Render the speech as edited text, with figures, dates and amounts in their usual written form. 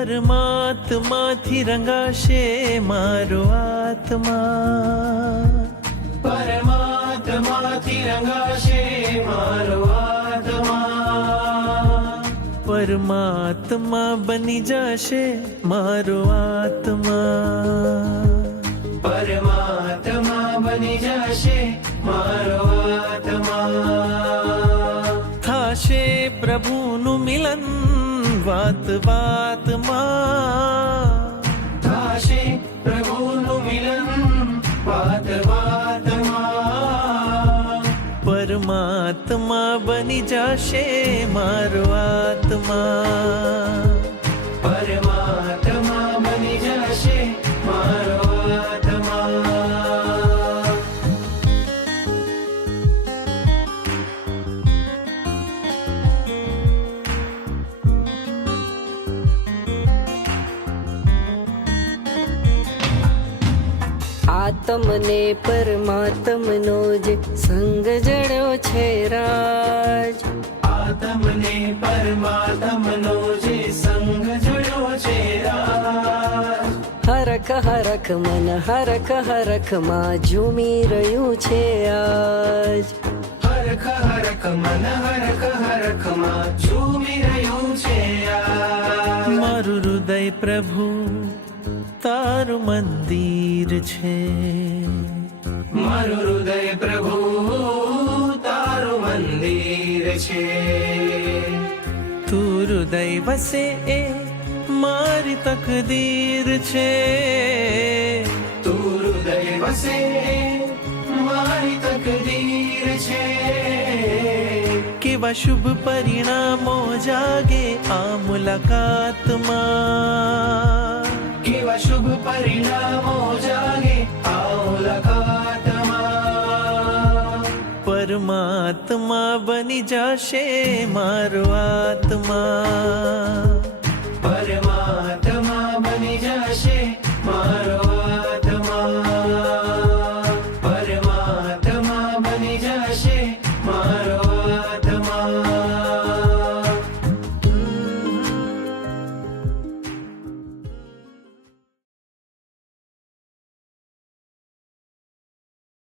પરમાત્માથી રંગાશે મારો આત્મા, પરમાત્માથી રંગાશે મારો આત્મા, પરમાત્મા બની જશે મારો આત્મા, પરમાત્મા બની જશે મારો આત્મા. થાશે પ્રભુનું મિલન વાત વાતમાં, થાશે પ્રભુનું મિલન વાત વાતમાં, પરમાત્મા બની જશે મારો આત્મા, પરમાત્મા બની જશે મારો આત્મા. આત્મને પરમાત્મનો જે સંગ જડ્યો છે રાજ, આત્મને પરમાત્મનો જે સંગ જોયો છે રાજ, હરખ હરખ મન હરખ હરખમાં ઝૂમી રહ્યું છે આજ, હરખ હરખ મન હરખ હરખમાં ઝૂમી રહ્યું છે આજ. મારું હૃદય પ્રભુ તારું મંદિર છે, મારું હૃદય પ્રભુ તારું મંદિર છે, તું હૃદય વસે એ મારી તકદીર છે, તું હૃદય વસે મારી તકદીર છે. કેવા શુભ પરિણામો જાગે આ મુલાકાતમાં, કેવા શુભ પરિણામો જાગે આ મુલાકાતમાં, પરમાત્મા બની જશે મારો આત્મા,